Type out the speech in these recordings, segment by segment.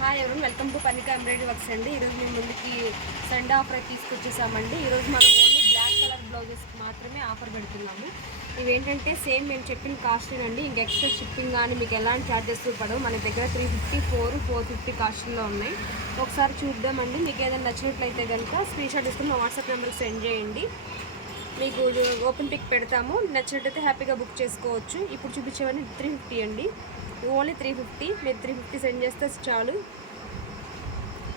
Hi ఎవరు welcome to Parnika embroidery works అండి. ఈరోజు మేము ముందుకి సండే ఆఫర్ తీసుకొచ్చేసామండి. ఈరోజు మనం ఓన్లీ బ్లాక్ కలర్ బ్లౌజెస్కి మాత్రమే ఆఫర్ పెడుతున్నాము. ఇవేంటంటే సేమ్ మేము చెప్పిన కాస్ట్లేనండి. ఇంక ఎక్స్ట్రా షిప్పింగ్ కానీ మీకు ఎలాంటి ఛార్జెస్ పడవు. మన దగ్గర 350, 450 కాస్ట్లో ఉన్నాయి. ఒకసారి చూద్దామండి. మీకు ఏదైనా నచ్చినట్లయితే కనుక స్క్రీన్ షాట్ తీసుకుని మా వాట్సాప్ నెంబర్కి సెండ్ చేయండి. మీకు ఓపెన్ పిక్ పెడతాము. నచ్చినట్టయితే హ్యాపీగా బుక్ చేసుకోవచ్చు. ఇప్పుడు చూపించేవన్నీ 350 అండి. ఓన్లీ 350. మీరు 350 సెండ్ చేస్తే చాలు.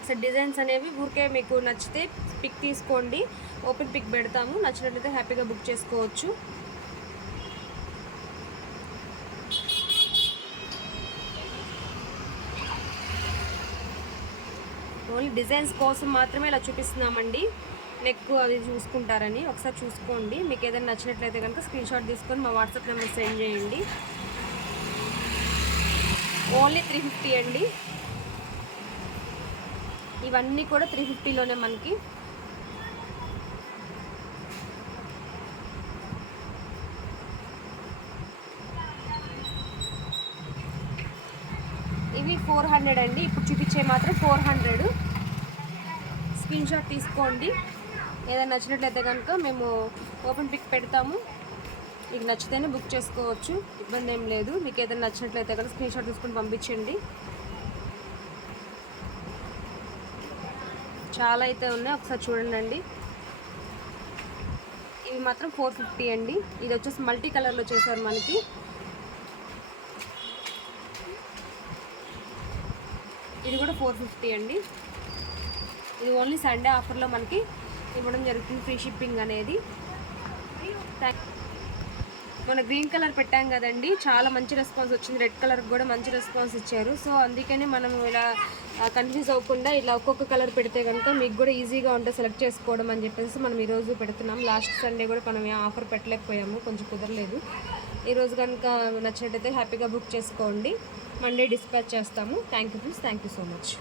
సో డిజైన్స్ అనేవి ఊరికే మీకు నచ్చితే పిక్ తీసుకోండి. ఓపెన్ పిక్ పెడతాము. నచ్చినట్లయితే హ్యాపీగా బుక్ చేసుకోవచ్చు. ఓన్లీ డిజైన్స్ కోసం మాత్రమే ఇలా చూపిస్తున్నామండి. నెక్ అది చూసుకుంటారని ఒకసారి చూసుకోండి. మీకు ఏదైనా నచ్చినట్లయితే కనుక స్క్రీన్ షాట్ తీసుకొని మా వాట్సాప్ నెంబర్ సెండ్ చేయండి. ఓన్లీ 350 అండి. ఇవన్నీ కూడా 350లోనే మనకి. ఇవి 400 అండి. ఇప్పుడు చూపించే మాత్రం 400. స్క్రీన్ షాట్ తీసుకోండి. ఏదైనా నచ్చినట్లయితే కనుక మేము ఓపెన్ పిక్ పెడతాము. మీకు నచ్చితేనే బుక్ చేసుకోవచ్చు, ఇబ్బంది ఏం లేదు. మీకు ఏదైనా నచ్చినట్లయితే కనుక స్క్రీన్ షాట్ తీసుకొని పంపించండి. చాలా అయితే ఉన్నాయి, ఒకసారి చూడండి. ఇవి మాత్రం 450 అండి. ఇది వచ్చేసి మల్టీ కలర్లో చేశారు మనకి. ఇది కూడా 450 అండి. ఇది ఓన్లీ సండే ఆఫర్లో మనకి ఇవ్వడం జరుగుతుంది, ఫ్రీ షిప్పింగ్ అనేది. మన గ్రీన్ కలర్ పెట్టాం కదండి, చాలా మంచి రెస్పాన్స్ వచ్చింది. రెడ్ కలర్కి కూడా మంచి రెస్పాన్స్ ఇచ్చారు. సో అందుకని మనం ఇలా కన్ఫ్యూజ్ అవ్వకుండా ఇలా ఒక్కొక్క కలర్ పెడితే కనుక మీకు కూడా ఈజీగా ఉంటే సెలెక్ట్ చేసుకోవడం అని చెప్పేసి మనం ఈరోజు పెడుతున్నాం. లాస్ట్ సండే కూడా మనం ఆఫర్ పెట్టలేకపోయాము, కొంచెం కుదరలేదు. ఈరోజు కనుక నచ్చినట్టయితే హ్యాపీగా బుక్ చేసుకోండి. మండే డిస్పాచ్ చేస్తాము. Thank you friends, thank you so much.